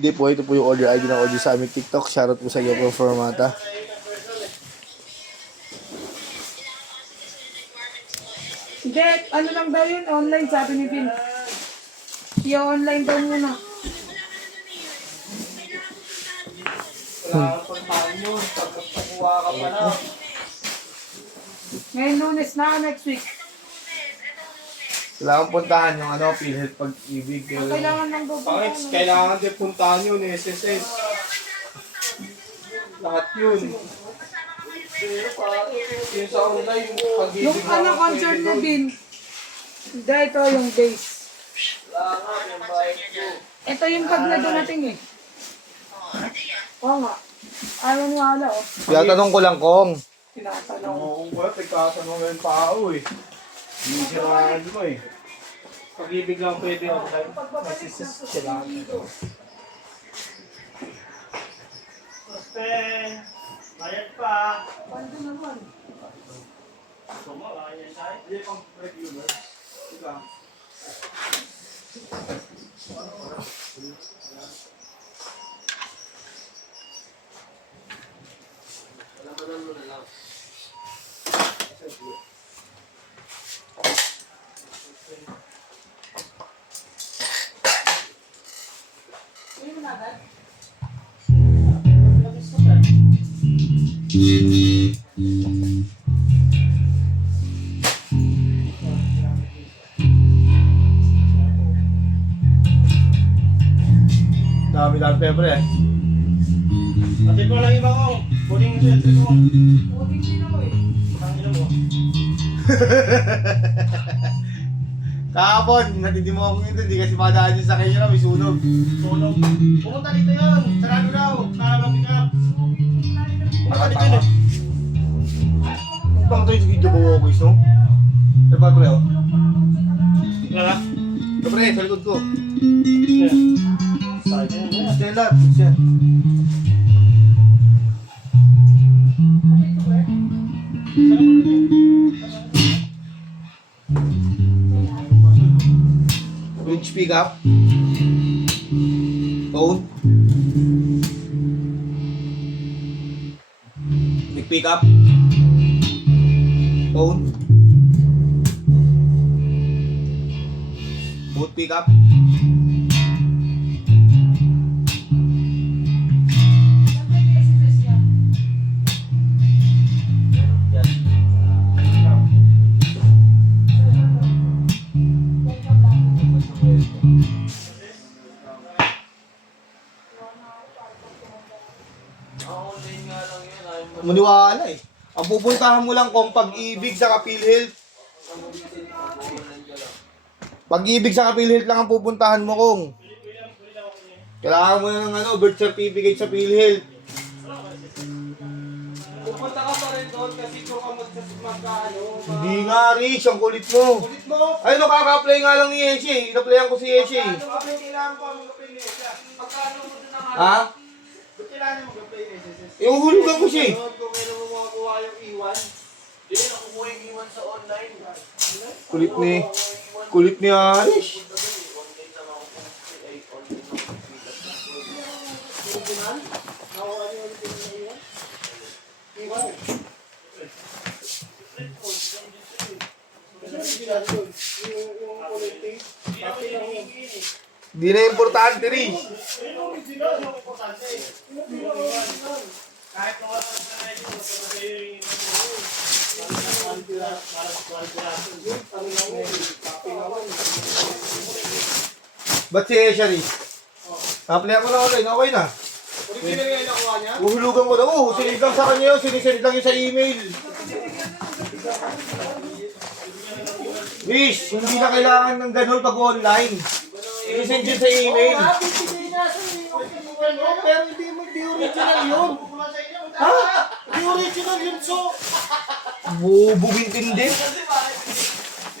Hindi po, ito po yung order ID ng Audio sa aming TikTok. Shoutout po sa iyo po, Formata. Hindi, ano lang daw yun, online, sabi ni Vin. I-online daw muna. Wala kang puntahan yun. Pagkakuha ka pa na. Ngayon Lunes na, next week. Wala akong puntahan yung ano, PhilHealth Pag-ibig. Kailangan lang daw Pangit, kailangan din puntahan yun, SSS. Lahat yun. Pero yung sa online, pag-ibig Yung ano concert mo, Vin. Hindi, ito yung base. Wala nga, yung bayad ko. Ito yung pag na dumating eh. Oo nga. Ano nga ala oh. Tinatanong ko lang kung. Tinatanong. Oo, kung ba, tigkatanong yung tao eh. Hindi siraan mo eh. Pag-ibig lang pwede online. Masisis sila. Poste, bayad pa. Pwede naman. Suma, kaya tayo. Hindi pang regular. Ika. Dami-dami pepper eh. Ate ko lang iba ko. Kuning mo siya, ate ko. Pwede din ako eh. Tangin mo. Kahapon, natindi mo akong ito. Hindi kasi madaan yung sakay nyo na, may sunog. Sunog. Pumunta dito yun. Sarado daw. Para ma-pick up. Pumunta dito yun eh. Ang pang ito yung video ko, Wokoys, no? Ano ba, pre, oh? Wala. Ito, pre, sa likod ko. Yeah. Sayang yan. Stand up, yan. Bridge pick up. Phone. Big pick up. Phone. Boot pick up. Maniwala eh. Ang pupuntahan mo lang kung pag-ibig sa PhilHealth. Pag-ibig sa PhilHealth lang ang pupuntahan mo kung. Kailangan mo na ng ano, birth certificate sa PhilHealth. Pupunta ka pa rin doon kasi kung ka magkano. Hindi nga, Rich, ang kulit mo. Kulit mo. Ay, no, kaka-apply nga lang ni Yeshi. In-applyan ko si Yeshi. Ano ka ba kailangan ko mag-apply ni SSS? Pagkano mo doon ang Ha? Ba't kailangan mo mag-apply ni SSS? Yung hulugan ko siya eh. Kung kailan mo makakuha yung iwan. Hindi, nakukuha yung iwan sa online. Kulit ni Arish. Di na importante rin. Kahit mga Ba't si Esha rin? Applyan ko na online, okay na. original nga yung nakuha niya? Uhulugan ko na. Sinid lang sa kanya yun. Sinisend lang yun sa email. Wish, hindi na kailangan ng ganun pag online. Sinisend yun sa email. Pero hindi original yun. Ha? Hindi original yun, so. Bubugin tindi.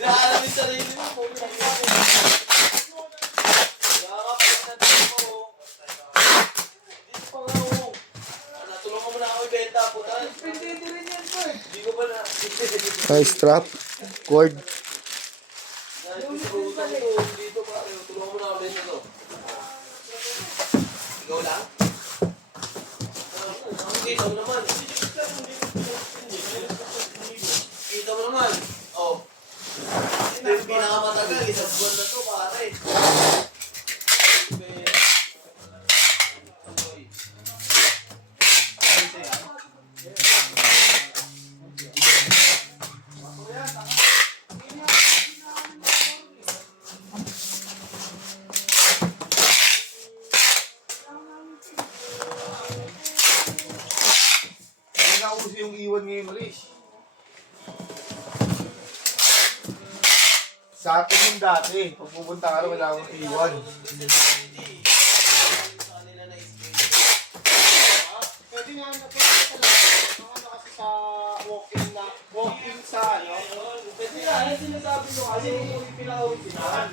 Hinahanap yung sarili mo. Natulungan mo na ako ibenta po. Hindi rin yan, sir. Hindi ko pa na. Strap, cord. Dito pa. Tulungan mo na ako ibenta to. Ikaw lang? Kita mo naman. Kita mo naman. Oh. Ito yung pinakamatagal. Isang buwan na to, pare. Hindi na uso yung iwan ngayon, Rish. Sa atin yung dati, pag pupunta ka rin, wala akong iwan. Pwede nga na po talaga. Ano kasi sa walk-in sa ano. Pwede nga, yan sinasabi ko kasi yung pinaka-original.